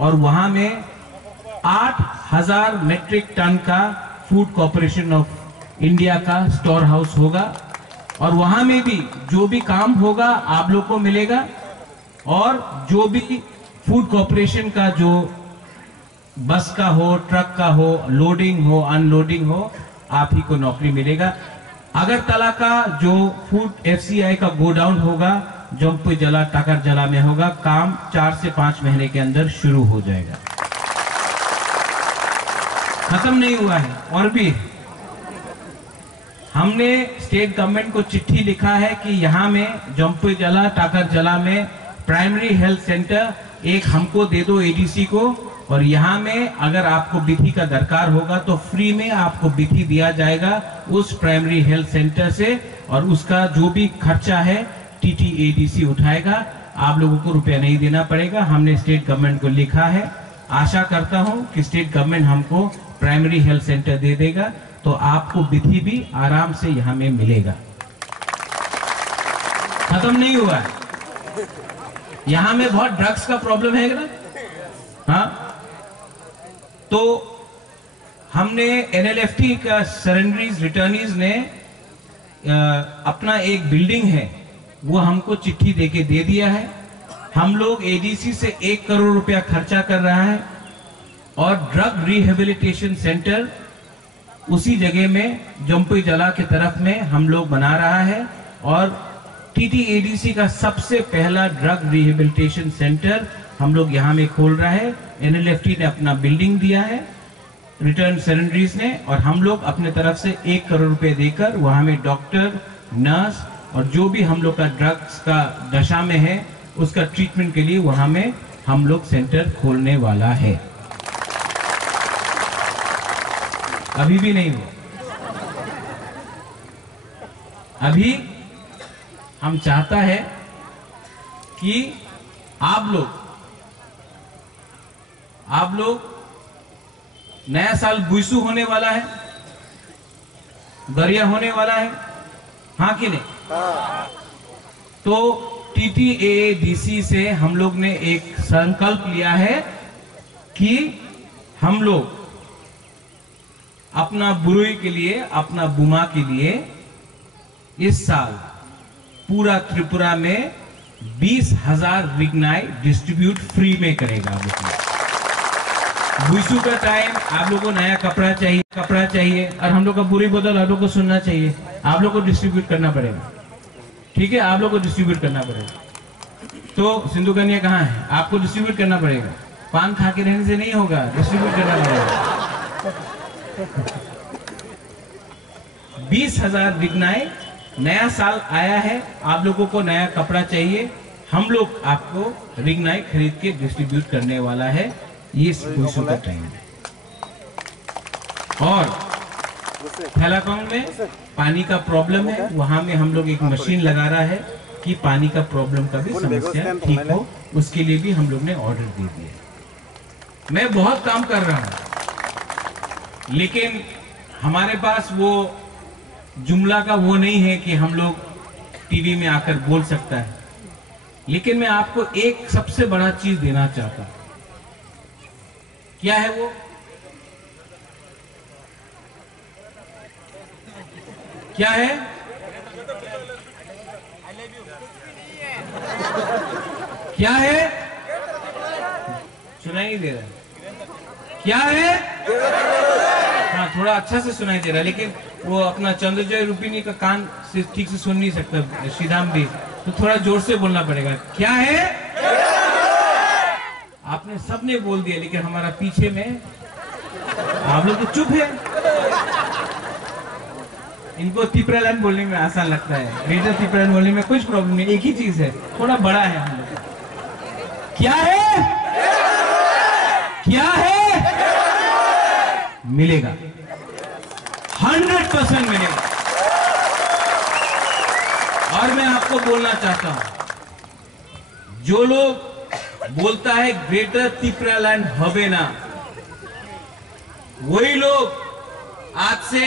और वहां में 8,000 मेट्रिक टन का फूड कॉर्पोरेशन ऑफ इंडिया का स्टोर हाउस होगा और वहां में भी जो भी काम होगा आप लोग को मिलेगा और जो भी फूड कॉर्पोरेशन का जो बस का हो, ट्रक का हो, लोडिंग हो, अनलोडिंग हो, आप ही को नौकरी मिलेगा। अगरतला का जो फूड एफसीआई का गोडाउन होगा, जम्पू जला, टाकर जला में होगा, काम 4 से 5 महीने के अंदर शुरू हो जाएगा। खत्म नहीं हुआ है और भी हमने स्टेट गवर्नमेंट को चिट्ठी लिखा है कि यहाँ में जम्पू जला, टाकर जला में प्राइमरी हेल्थ सेंटर एक हमको दे दो एडीसी को, और यहाँ में अगर आपको विधि का दरकार होगा तो फ्री में आपको विधि दिया जाएगा उस प्राइमरी हेल्थ सेंटर से, और उसका जो भी खर्चा है टीटीएडीसी उठाएगा, आप लोगों को रुपया नहीं देना पड़ेगा। हमने स्टेट गवर्नमेंट को लिखा है, आशा करता हूं कि स्टेट गवर्नमेंट हमको प्राइमरी हेल्थ सेंटर दे देगा तो आपको विधि भी आराम से यहाँ में मिलेगा। खत्म नहीं हुआ है, यहाँ में बहुत ड्रग्स का प्रॉब्लम है ना, हाँ, तो हमने एनएलएफटी का सरेंडरीज रिटर्नीज ने अपना एक बिल्डिंग है वो हमको चिट्ठी देके दे दिया है। हम लोग एडीसी से 1 करोड़ रुपया खर्चा कर रहा है और ड्रग रिहेबिलिटेशन सेंटर उसी जगह में जम्पू जला के तरफ में हम लोग बना रहा है, और टीटीएडीसी का सबसे पहला ड्रग रिहेबिलिटेशन सेंटर हम लोग यहाँ में खोल रहा है। एनएलएफटी ने अपना बिल्डिंग दिया है रिटर्न सरेंडरीज ने, और हम लोग अपने तरफ से 1 करोड़ रुपए देकर वहां में डॉक्टर, नर्स और जो भी हम लोग का ड्रग्स का दशा में है उसका ट्रीटमेंट के लिए वहां में हम लोग सेंटर खोलने वाला है। अभी भी नहीं हुआ, अभी हम चाहता है कि आप लोग नया साल बुइसु होने वाला है, दरिया होने वाला है, हाँ कि नहीं? तो टीटीएडीसी से हम लोग ने एक संकल्प लिया है कि हम लोग अपना बुरुई के लिए, अपना बुमा के लिए इस साल पूरा त्रिपुरा में 20,000 रिग्नाई डिस्ट्रीब्यूट फ्री में करेगा। बुइसु का टाइम आप लोगों को नया कपड़ा चाहिए और हम लोग का बुरी बदल आप लोग को सुनना चाहिए, आप लोग को डिस्ट्रीब्यूट करना पड़ेगा, ठीक है? आप लोग को डिस्ट्रीब्यूट करना पड़ेगा। तो सिंधु कन्या कहाँ है? आपको डिस्ट्रीब्यूट करना पड़ेगा, पान खा के रहने से नहीं होगा, डिस्ट्रीब्यूट करना पड़ेगा। 20,000 रिग्नाई, नया साल आया है, आप लोगों को नया कपड़ा चाहिए, हम लोग आपको रिग्नाई खरीद के डिस्ट्रीब्यूट करने वाला है। ये बुइसु का टाइम है। और थैलाकोंग में पानी का प्रॉब्लम है, वहां में हम लोग एक मशीन लगा रहा है कि पानी का प्रॉब्लम का भी समस्या ठीक हो, उसके लिए भी हम लोग ने ऑर्डर दे दिया। मैं बहुत काम कर रहा हूं, लेकिन हमारे पास वो जुमला का वो नहीं है कि हम लोग टीवी में आकर बोल सकता है। लेकिन मैं आपको एक सबसे बड़ा चीज देना चाहता हूं। क्या है वो? क्या है? क्या है? सुनाई नहीं दे रहा। क्या है? हाँ, थोड़ा अच्छा से सुनाई दे रहा है, लेकिन वो अपना चंद्रजय रूपिणी का कान से ठीक से सुन नहीं सकता श्रीधाम भी, तो थोड़ा जोर से बोलना पड़ेगा। क्या है? आपने सबने बोल दिया, लेकिन हमारा पीछे में आप लोग तो चुप है। इनको तिपरालैंड बोलने में आसान लगता है, ग्रेटर तिपरालैंड बोलने में कुछ प्रॉब्लम नहीं, एक ही चीज है, थोड़ा बड़ा है हम लोग। क्या है? क्या है? मिलेगा, 100% मिलेगा। और मैं आपको बोलना चाहता हूं, जो लोग बोलता है ग्रेटर तिपरालैंड हवे ना, वही लोग आज से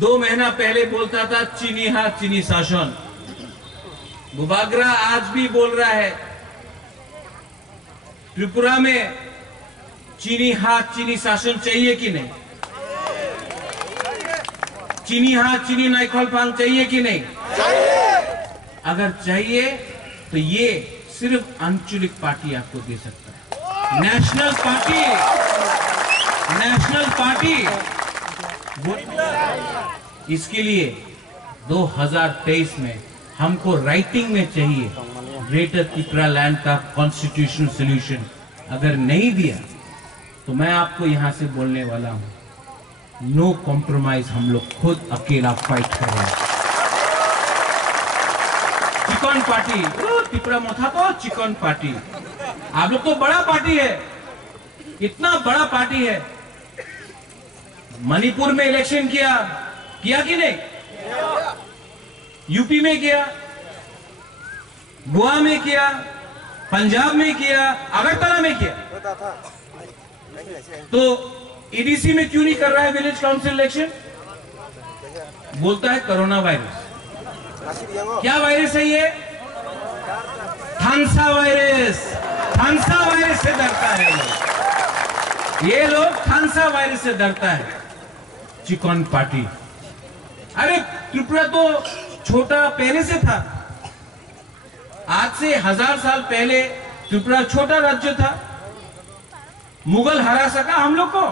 2 महीना पहले बोलता था चीनी हाथ चीनी शासन। बुबागरा आज भी बोल रहा है त्रिपुरा में चीनी हाथ चीनी शासन चाहिए कि नहीं? चीनी हाथ चीनी नाइखोल फांग चाहिए कि नहीं? अगर चाहिए तो ये सिर्फ आंचलिक पार्टी आपको दे सकता है। नेशनल पार्टी इसके लिए 2023 में हमको राइटिंग में चाहिए ग्रेटर त्रिपुरा लैंड का कॉन्स्टिट्यूशनल सोल्यूशन। अगर नहीं दिया तो मैं आपको यहां से बोलने वाला हूं, नो कॉम्प्रोमाइज, हम लोग खुद अकेला फाइट करेंगे। चिकन पार्टी, त्रिपुरा मोथा को चिकन पार्टी, आप लोग तो बड़ा पार्टी है, इतना बड़ा पार्टी है। मणिपुर में इलेक्शन किया कि नहीं? यूपी में किया, गोवा में किया, पंजाब में किया, अगरतला में किया। तो एडीसी में क्यों नहीं कर रहा है विलेज काउंसिल इलेक्शन? बोलता है कोरोना वायरस। क्या वायरस है ये? थानसा वायरस। थानसा वायरस से डरता है ये लोग, थानसा वायरस से डरता है चिकन पार्टी। अरे त्रिपुरा तो छोटा पहले से था, आज से 1000 साल पहले त्रिपुरा छोटा राज्य था। मुगल हरा सका हम लोग को?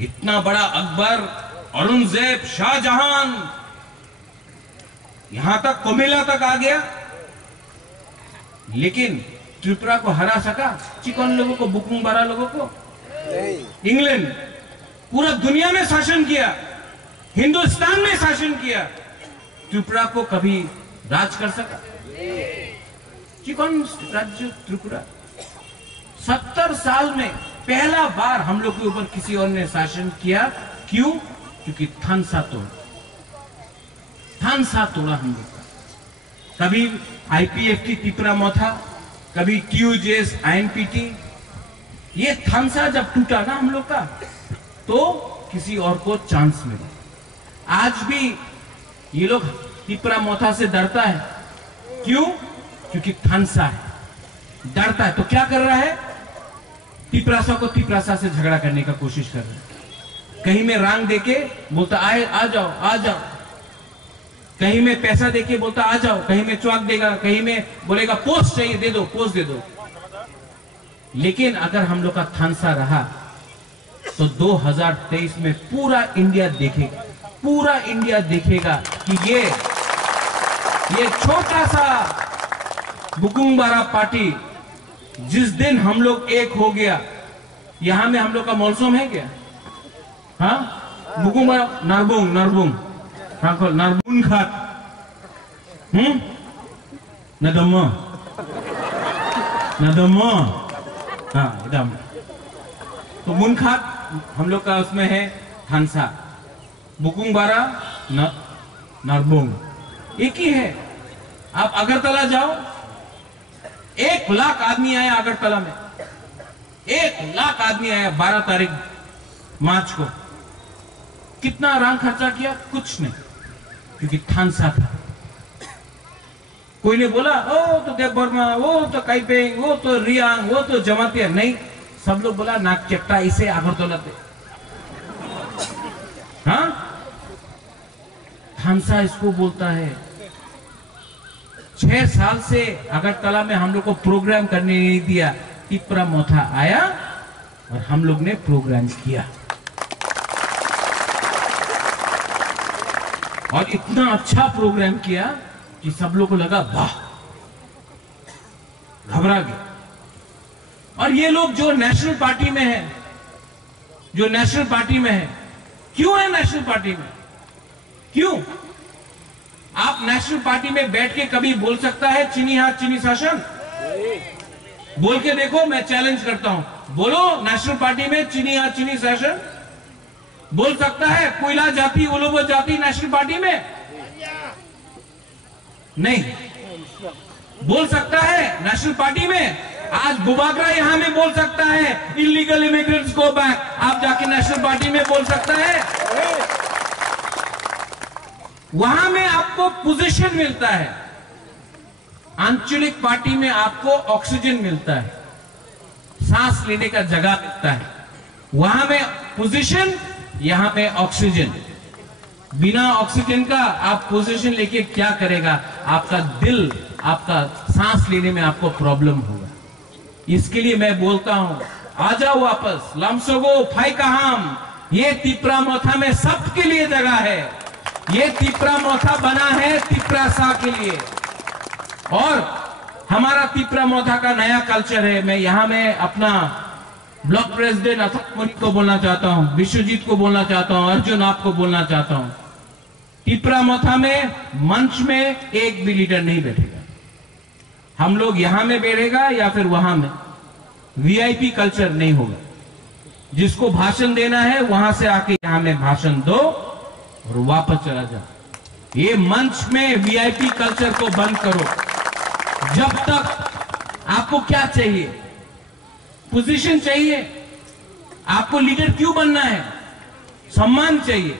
इतना बड़ा अकबर, औरंगजेब, शाहजहां, यहां तक कोमिला तक आ गया, लेकिन त्रिपुरा को हरा सका? चिकन लोगों को, बुकुंबारा लोगों को? इंग्लैंड पूरा दुनिया में शासन किया, हिंदुस्तान में शासन किया, त्रिपुरा को कभी राज कर सका? चिकन राज्य त्रिपुरा 70 साल में पहला बार हम लोग के ऊपर किसी और ने शासन किया। क्यों? क्योंकि थानसा तोड़ा हम लोग का। कभी आईपीएफटी त्रिपुरा मोथा, कभी टीयूजेएस आईएनपीटी। ये थानसा जब टूटा ना हम लोग का, तो किसी और को चांस मिला। आज भी ये लोग त्रिपुरा मोथा से डरता है। क्यों? क्योंकि थानसा है, डरता है। तो क्या कर रहा है? त्रिपुरासा को त्रिपुरासा से झगड़ा करने का कोशिश कर रहा है। कहीं में रंग देके बोलता आ जाओ आ जाओ, कहीं में पैसा देके बोलता आ जाओ, कहीं में चौक देगा, कहीं में बोलेगा पोस्ट चाहिए दे दो, पोस्ट दे दो। लेकिन अगर हम लोग का थानसा रहा तो 2023 में पूरा इंडिया देखेगा कि ये छोटा सा बुकुंबारा पार्टी जिस दिन हम लोग एक हो गया। यहां में हम लोग का मौसम है क्या? हाँ, बुकुंबारा नरबुंग नारबुन खात नदम हाँ एकदम। तो मुनखात हम लोग का उसमें है थानसा, बुकुंबारा नरबुंग एक ही है। आप अगरतला जाओ, 1 लाख आदमी आया अगरतला में, 1 लाख आदमी आया 12 तारीख मार्च को। कितना रंग खर्चा किया? कुछ नहीं, क्योंकि थानसा था। कोई ने बोला ओ तो देव वर्मा, वो तो काइपेंग, वो तो रियांग, वो तो जमातिया। नहीं, सब लोग बोला नाक चट्टा इसे अगरतला थे। हाँ, थानसा इसको बोलता है। 6 साल से अगरतला में हम लोग को प्रोग्राम करने नहीं दिया। त्रिपुरा मोथा आया और हम लोग ने प्रोग्राम किया, और इतना अच्छा प्रोग्राम किया कि सब लोग को लगा वाह, घबरा गए। और ये लोग जो नेशनल पार्टी में है, क्यों है नेशनल पार्टी में? क्यों? आप नेशनल पार्टी में बैठ के कभी बोल सकता है चीनी हाथ चीनी शासन? बोल के देखो, मैं चैलेंज करता हूं, बोलो नेशनल पार्टी में चीनी हाथ चीनी शासन बोल सकता है? कोयला जाति, ओलोबो जाति नेशनल पार्टी में नहीं बोल सकता है। नेशनल पार्टी में आज बुबागरा यहां में बोल सकता है इलीगल इमिग्रेंट्स गो बैक, आप जाके नेशनल पार्टी में बोल सकता है। वहां में आपको पोजीशन मिलता है, आंचलिक पार्टी में आपको ऑक्सीजन मिलता है, सांस लेने का जगह मिलता है, वहां में पोजीशन, यहां पे ऑक्सीजन। बिना ऑक्सीजन का आप पोजीशन लेके क्या करेगा? आपका दिल, आपका सांस लेने में आपको प्रॉब्लम होगा। इसके लिए मैं बोलता हूं, आ जाओ वापस, लमसोगो फाई कहाम। ये तिपरा मोथा में सबके लिए जगह है। ये तिपरा मोथा बना है तिपरा सा के लिए, और हमारा तिपरा मोथा का नया कल्चर है। मैं यहां में अपना ब्लॉक प्रेसिडेंट अथक मुनि को बोलना चाहता हूं, विश्वजीत को बोलना चाहता हूं, अर्जुन आपको बोलना चाहता हूं, तिपरा मोथा में मंच में एक भी लीडर नहीं बैठेगा। हम लोग यहां में बैठेगा या फिर वहां में, वीआईपी कल्चर नहीं होगा। जिसको भाषण देना है वहां से आके यहां में भाषण दो और वापस चला जाओ। ये मंच में वीआईपी कल्चर को बंद करो। जब तक आपको क्या चाहिए? पोजीशन चाहिए। आपको लीडर क्यों बनना है? सम्मान चाहिए।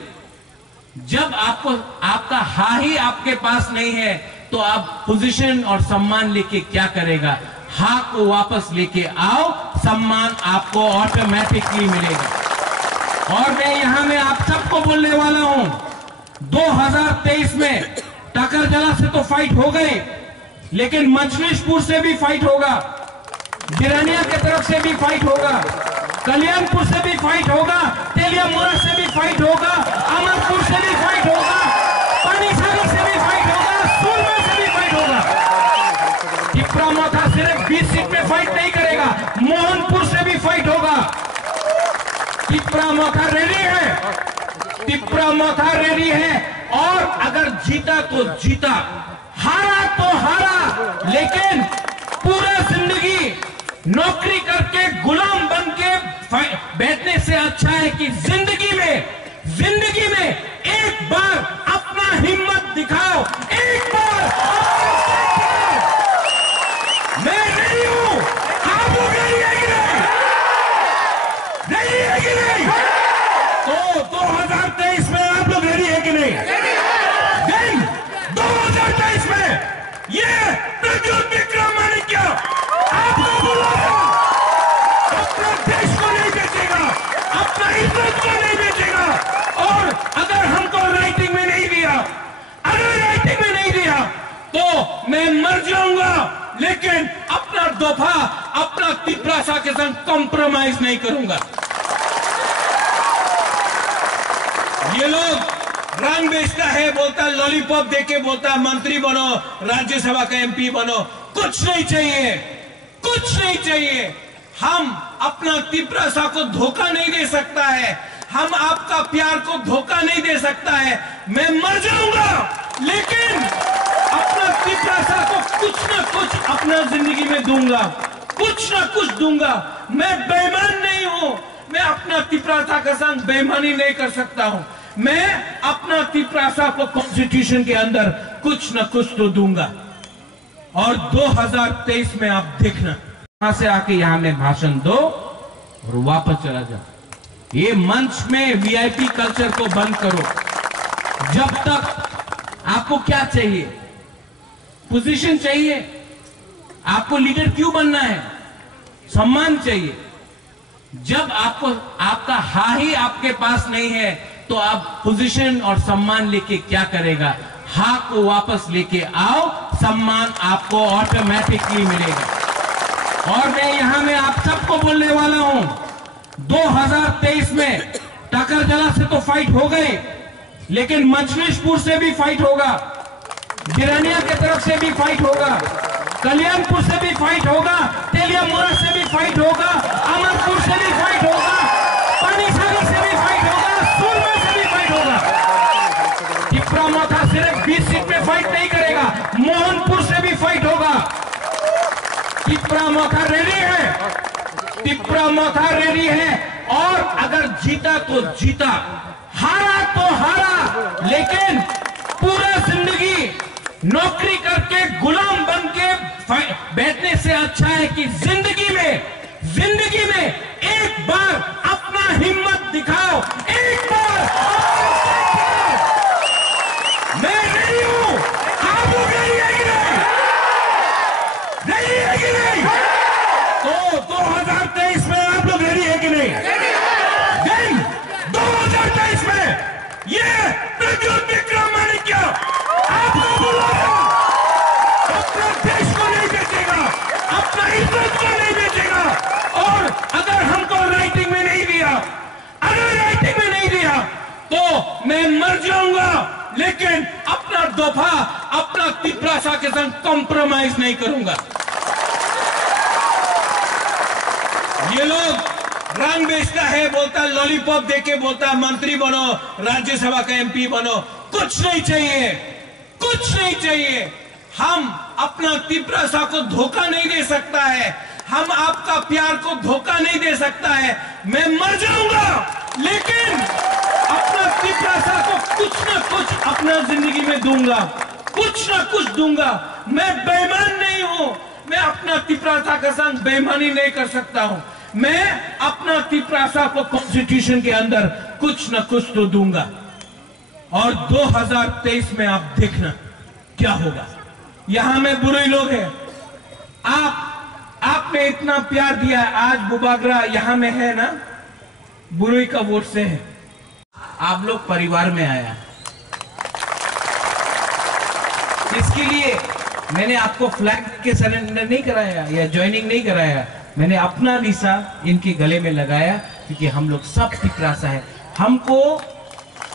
जब आपको आपका हा ही आपके पास नहीं है तो आप पोजीशन और सम्मान लेके क्या करेगा? हा को वापस लेके आओ, सम्मान आपको ऑटोमेटिकली मिलेगा। और मैं यहां में आप सबको बोलने वाला हूं, 2023 में टाकरजला से तो फाइट हो गई, लेकिन मंचलेशपुर से भी फाइट होगा, बिरानिया की तरफ से भी फाइट होगा, कल्याणपुर से भी फाइट होगा, तेलियामुरा से भी फाइट होगा, अमरपुर से भी फाइट होगा, पानीसागर से भी फाइट होगा, सुरमा से भी फाइट होगा। तिपरा मोथा सिर्फ 20 सीट में फाइट नहीं करेगा, मोहनपुर से भी फाइट होगा। तिपरा मोथा रेडी है, तिपरा मोथा रेडी है। और अगर जीता तो जीता, हारा तो हारा, लेकिन पूरा जिंदगी नौकरी करके गुलाम बन के बैठने से अच्छा है कि जिंदगी में एक बार अपना हिम्मत दिखाओ, एक बार मैं रेडी हूं। आप लोग रेडी है कि नहीं? रेडी है कि नहीं? तो 2023 में आप लोग रेडी है कि नहीं? नहीं, 2023 में ये प्रज्वल विक्रम माणिक्य आपको बुलाएगा, अपना देश को नहीं बेचेगा, अपना इज्जत को नहीं बेचेगा। और अगर हमको राइटिंग में नहीं दिया, तो मैं मर जाऊंगा, लेकिन अपना दफा, अपना तिपरासा के संग कॉम्प्रोमाइज नहीं करूंगा। ये लोग रंग बेचता है, बोलता लॉलीपॉप देके बोलता मंत्री बनो, राज्यसभा का एमपी बनो। कुछ नहीं चाहिए, कुछ नहीं चाहिए। हम अपना तिपरासा को धोखा नहीं दे सकता है, हम आपका प्यार को धोखा नहीं दे सकता है। मैं मर जाऊंगा, लेकिन अपना तिपरासा को कुछ ना कुछ अपना जिंदगी में दूंगा, कुछ ना कुछ दूंगा। मैं बेईमान नहीं हूं, मैं अपना तिपरासा के संग बेईमानी नहीं कर सकता हूं। मैं अपना तिपरासा को कॉन्स्टिट्यूशन के अंदर कुछ ना कुछ तो दूंगा। और 2023 में आप देखना, यहां से आके यहां में भाषण दो और वापस चला जाओ। ये मंच में वीआईपी कल्चर को बंद करो। जब तक आपको क्या चाहिए? पोजीशन चाहिए। आपको लीडर क्यों बनना है? सम्मान चाहिए। जब आपको आपका हा ही आपके पास नहीं है तो आप पोजीशन और सम्मान लेके क्या करेगा? हा को वापस लेके आओ, सम्मान आपको ऑटोमेटिकली मिलेगा। और मैं यहां में आप सबको बोलने वाला हूं, 2023 में टाकरजला से तो फाइट हो गई, लेकिन मंचलेशपुर से भी फाइट होगा, बिरानिया की तरफ से भी फाइट होगा, कल्याणपुर से भी फाइट होगा, तेलियामुरा से भी फाइट होगा, अमरपुर से भी फाइट होगा, पानीसागर से भी फाइट होगा, सुरमा से भी फाइट होगा। तिपरा मोथा सिर्फ 20 सीट में फाइट नहीं करेगा, मोहनपुर से भी फाइट होगा। तिपरा मोथा रेडी है, तिपरा मोथा रेडी है। और अगर जीता तो जीता, हारा तो हारा, लेकिन पूरा जिंदगी नौकरी करके गुलाम बन के बैठने से अच्छा है कि जिंदगी में एक बार अपना हिम्मत दिखाओ, एक बार मैं रेडी हूं। आप लोग रेडी है कि नहीं? 2023 में आप लोग रेडी है कि नहीं? दिन 2023 में ये प्रद्युत विक्रम माणिक्य आपको बुलाएगा, अपने देश को नहीं बेचेगा, अपना इज्जत को नहीं बेचेगा। और अगर हमको राइटिंग में नहीं दिया, अगर राइटिंग में नहीं दिया तो मैं मर जाऊंगा, लेकिन अपना दफा, अपना तिपरासा के संग कॉम्प्रोमाइज नहीं करूंगा। ये लोग रंग बेचता है, बोलता है लॉलीपॉप देके, बोलता है मंत्री बनो, राज्यसभा का एमपी बनो। कुछ नहीं चाहिए, कुछ नहीं चाहिए। हम अपना तिपरासा को धोखा नहीं दे सकता है, हम आपका प्यार को धोखा नहीं दे सकता है। मैं मर जाऊंगा, लेकिन अपना तिपरासा को कुछ ना कुछ अपना जिंदगी में दूंगा, कुछ ना कुछ दूंगा। मैं बेईमान नहीं हूं, मैं अपना तिपरासा के संग बेईमानी नहीं कर सकता हूं। मैं अपना तिपरासा को कॉन्स्टिट्यूशन के अंदर कुछ ना कुछ तो दूंगा। और 2023 में आप देखना क्या होगा। यहां में बुरे लोग हैं, आपने इतना प्यार दिया, आज बुबागरा यहां में है ना, बुरुई का वोट से है। आप लोग परिवार में आया, इसके लिए मैंने आपको फ्लैग के सरेंडर नहीं कराया या ज्वाइनिंग नहीं कराया, मैंने अपना वीसा इनके गले में लगाया, क्योंकि हम लोग सब तिपरासा है। हमको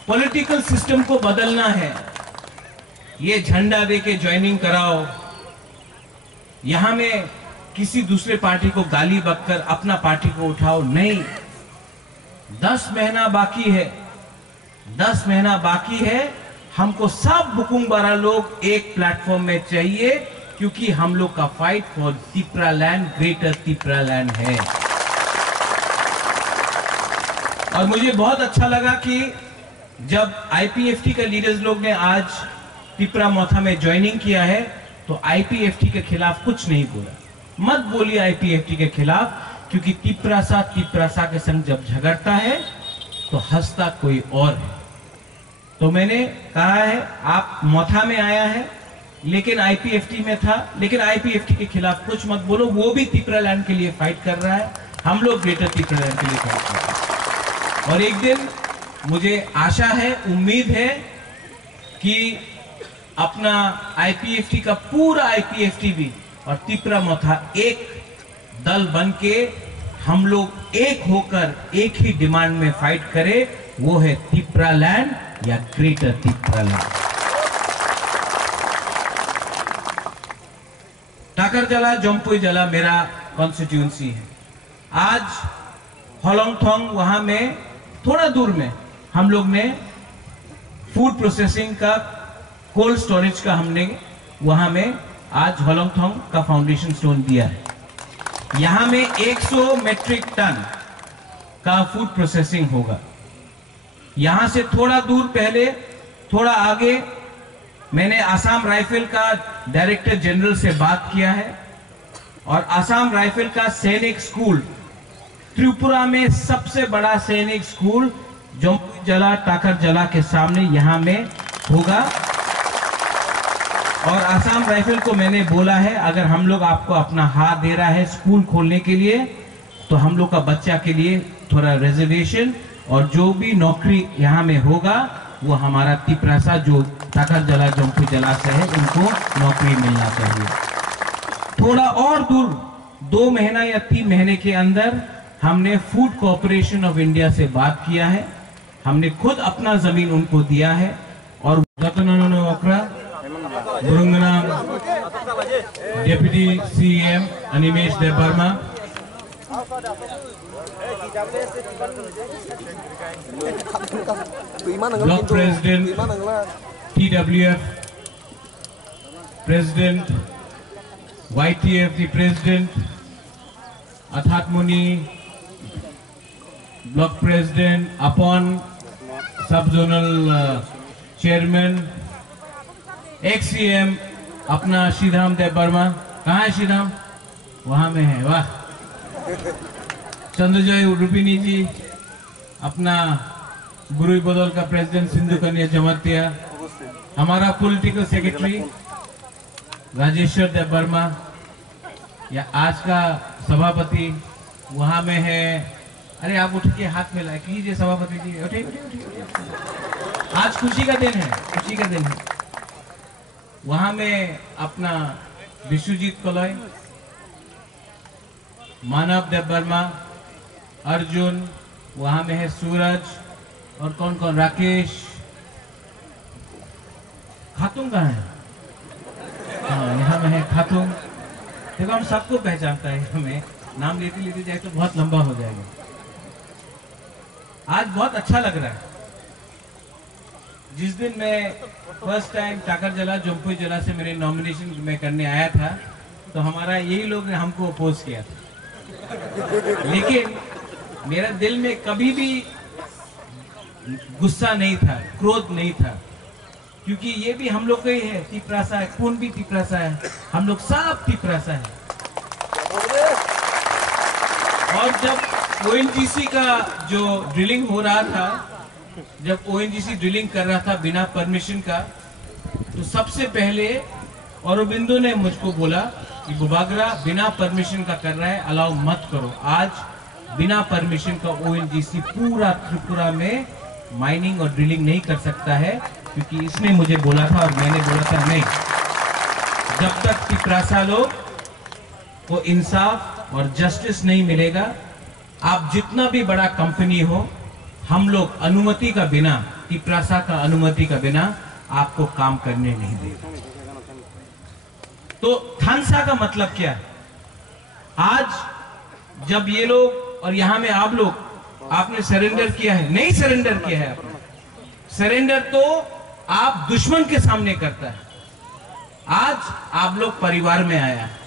पॉलिटिकल सिस्टम को बदलना है। ये झंडा दे के ज्वाइनिंग कराओ, यहां में किसी दूसरे पार्टी को गाली बककर अपना पार्टी को उठाओ, नहीं। 10 महीना बाकी है, 10 महीना बाकी है। हमको सब बुकुंगबारा लोग एक प्लेटफॉर्म में चाहिए, क्योंकि हम लोग का fight for Tipra land, greater Tipra land है। और मुझे बहुत अच्छा लगा कि जब आईपीएफटी के लीडर्स लोग ने आज तिपरा मोथा में ज्वाइनिंग किया है, तो आईपीएफटी के खिलाफ कुछ नहीं बोला। मत बोलिए आईपीएफटी के खिलाफ, क्योंकि तिपरासा के संग जब झगड़ता है तो हंसता कोई और है। तो मैंने कहा है, आप मोथा में आया है लेकिन आईपीएफटी में था, लेकिन आईपीएफटी के खिलाफ कुछ मत बोलो। वो भी तिपरा लैंड के लिए फाइट कर रहा है, हम लोग ग्रेटर तिपरा लैंड के लिए फाइट कर रहे हैं। और एक दिन मुझे आशा है, उम्मीद है कि अपना आईपीएफटी का पूरा आईपीएफटी भी और तिपरा मोथा एक दल बन के हम लोग एक होकर एक ही डिमांड में फाइट करें, वो है तिपरा लैंड या ग्रेटर तिपरा लैंड। टाकरजला जम्पुई जला मेरा कॉन्स्टिट्यूंसी है। आज होलोंगथोंग वहां में थोड़ा दूर में हम लोग ने फूड प्रोसेसिंग का, कोल्ड स्टोरेज का हमने वहां में आज होलोंगथोंग का फाउंडेशन स्टोन दिया है। यहां में 100 मेट्रिक टन का फूड प्रोसेसिंग होगा। यहां से थोड़ा दूर पहले, थोड़ा आगे मैंने आसाम राइफल का डायरेक्टर जनरल से बात किया है, और आसाम राइफल का सैनिक स्कूल, त्रिपुरा में सबसे बड़ा सैनिक स्कूल जम्पुई जला टाकरजला के सामने यहां में होगा। और आसाम राइफल को मैंने बोला है, अगर हम लोग आपको अपना हाथ दे रहा है स्कूल खोलने के लिए, तो हम लोग का बच्चा के लिए थोड़ा रिजर्वेशन, और जो भी नौकरी यहाँ में होगा वो हमारा तिपरासा जो टाकरजला जम्पुई जला से है, उनको नौकरी मिलना चाहिए। थोड़ा और दूर 2 महीना या 3 महीने के अंदर हमने फूड कॉर्पोरेशन ऑफ इंडिया से बात किया है। हमने खुद अपना जमीन उनको दिया है। और deputy CM Animesh Debbarma, block president TWF, president YTF, the president Athat Muni, block president Apon, sub-zonal chairman, ex-CM अपना श्रीधाम देबबर्मा, कहाँ है श्रीधाम? वहां में है, वाह। चंद्रजय रूपिनी जी, अपना बुरुई बदल का प्रेसिडेंट सिंधु कन्या जमातिया, हमारा पॉलिटिकल सेक्रेटरी राजेश्वर देबबर्मा, या आज का सभापति वहां में है। अरे आप उठ के हाथ मिला कीजिए सभापति जी, उठे उठे उठे। आज खुशी का दिन है, खुशी का दिन है। वहां में अपना विश्वजीत कलय, मानव देव वर्मा, अर्जुन, वहां में है सूरज, और कौन कौन, राकेश, खातून कहाँ है? हाँ, यहाँ में है खातून। देखो हम सबको पहचानता है, हमें नाम लेते लेते जाए तो बहुत लंबा हो जाएगा। आज बहुत अच्छा लग रहा है। जिस दिन मैं फर्स्ट टाइम टाकर जला जोमपुर जिला से मेरे नॉमिनेशन में करने आया था, तो हमारा यही लोग ने हमको अपोज किया था, लेकिन मेरा दिल में कभी भी गुस्सा नहीं था, क्रोध नहीं था, क्योंकि ये भी हम लोग का ही है। तिपरासा है, खून भी तिपरासा है, हम लोग सब तिपरासा है। और जब ओएनजीसी का जो ड्रिलिंग हो रहा था, जब ओएनजीसी ड्रिलिंग कर रहा था बिना परमिशन का, तो सबसे पहले औरोबिंदो ने मुझको बोला कि बुबागरा बिना परमिशन का कर रहा है, अलाउ मत करो। आज बिना परमिशन का ओएनजीसी पूरा त्रिपुरा में माइनिंग और ड्रिलिंग नहीं कर सकता है, क्योंकि इसने मुझे बोला था और मैंने बोला था नहीं। जब तक तिपरासा लोग को इंसाफ और जस्टिस नहीं मिलेगा, आप जितना भी बड़ा कंपनी हो, हम लोग अनुमति का बिना, तिपरासा का अनुमति का बिना आपको काम करने नहीं देगा। तो थानसा का मतलब क्या है? आज जब ये लोग और यहां में आप लोग, आपने सरेंडर किया है, नहीं सरेंडर किया है आपने। सरेंडर तो आप दुश्मन के सामने करता है। आज आप लोग परिवार में आया है।